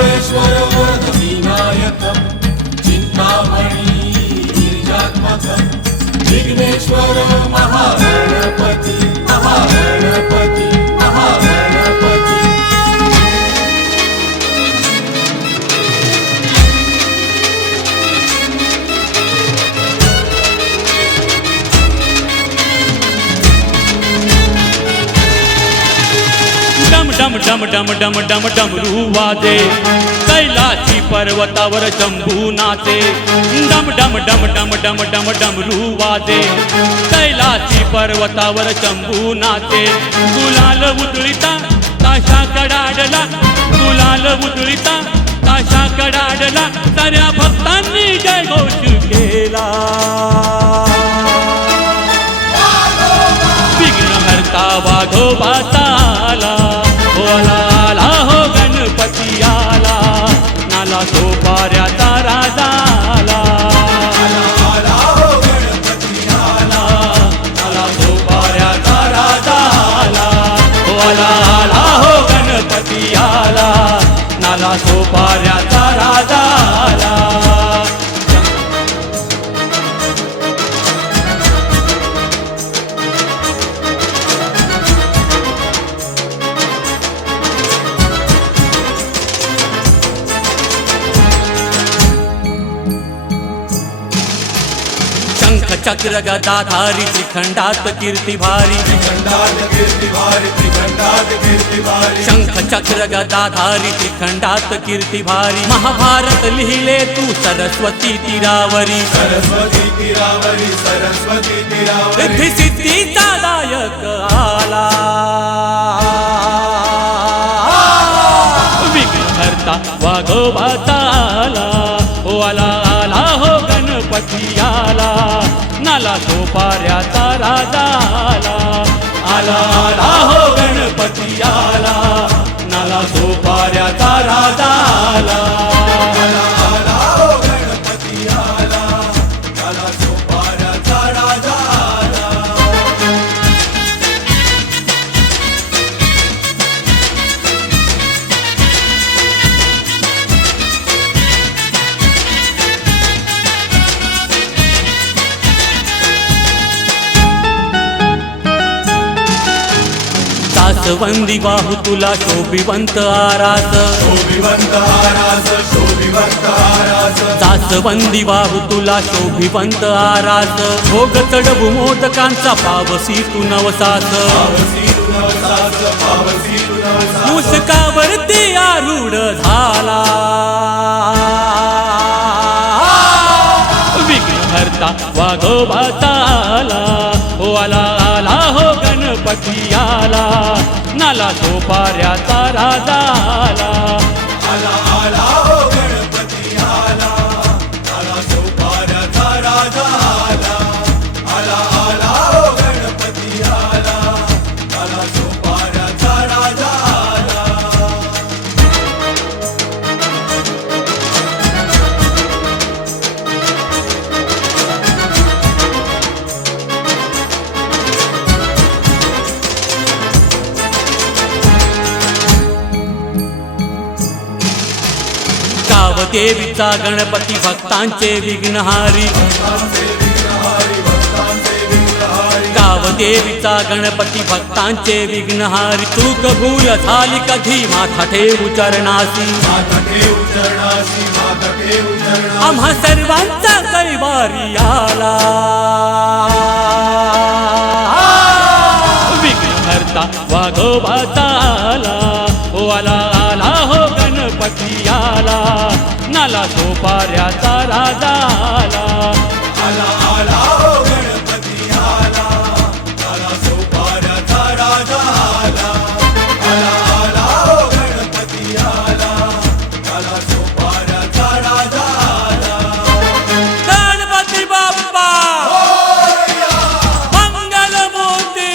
महाकाळेश्वर वरदविनायकं चिन्तामणि गिरिजात्मकं विघ्नेश्वर महागणपति महागणपति महागणपति। डम डम डम डम डम डमरू वाजे कैलासी पर्वतावर शंभू नाचे। डम डम डम डम डम डम डमरू वाजे कैलासी पर्वतावर शंभू नाचे। गुलाल उधळीता ताशा कडाडला गुलाल उधळीता ताशा कडाडला साऱ्या भक्तांनी जय घोष केला। विघ्नहर्ता वाघोबाचा आला हो आला हो गणपती आला नाला सोपाऱ्याचा राजा आला। आला हो गणपती आला नाला सोपाऱ्याचा राजा आला हो आला हो गणपती आला नाला सोपाऱ्याचा राजा आला। शंख चक्र गदाधारी त्रिखंडात कीर्ती भारी शंख चक्र गदाधारी त्रिखंडात कीर्ती भारी। महाभारत लिहिले तू सरस्वती तीरावरी रिद्धी सिद्धीचा दायक आला। विघ्नहर्ता वाघोबाचा आला हो आला हो गणपती आला नाला सोपाऱ्याचा राजा आला। आला हो गणपती आला नाला सोपाऱ्याचा राजा आला। आला हो गणपती आला नाला सोपाऱ्याचा राजा आला। सासवंदी बाहू तुला शोभिवंत आरास सासवंदी बाहू तुला शोभिवंत आरास। भोग चढवू मोदकांचा पावसी तू नवसास मुसकावरती आरूढ झाला। विघ्नहर्ता वाघोबाचा आला हो आला हो गणपती आला नाला सोपाऱ्याचा राजा आला। आला हो गणपती आला नाला सोपाऱ्याचा राजा आला। आला हो गणपती आला नाला सोपाऱ्याचा राजा आला। देवीचा गणपती भक्तांचे विघ्नहारी देवीचा गणपती भक्तांचे विघ्नहारी। चूक भूल झाली कधी माथा ठेवू चरणासी आम्हा सर्वांचा कैवारी आला। विघ्नहर्ता वाघोबाचा आला हो आला हो गणपती आला नाला सोपाऱ्याचा राजा आला। आला हो गणपती आला नाला सोपाऱ्याचा राजा आला। आला हो गणपती आला नाला सोपाऱ्याचा राजा आला। गणपती बाप्पा मंगलमूर्ती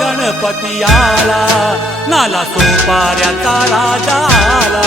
गणपती आला नाला सोपाऱ्याचा राजा आला।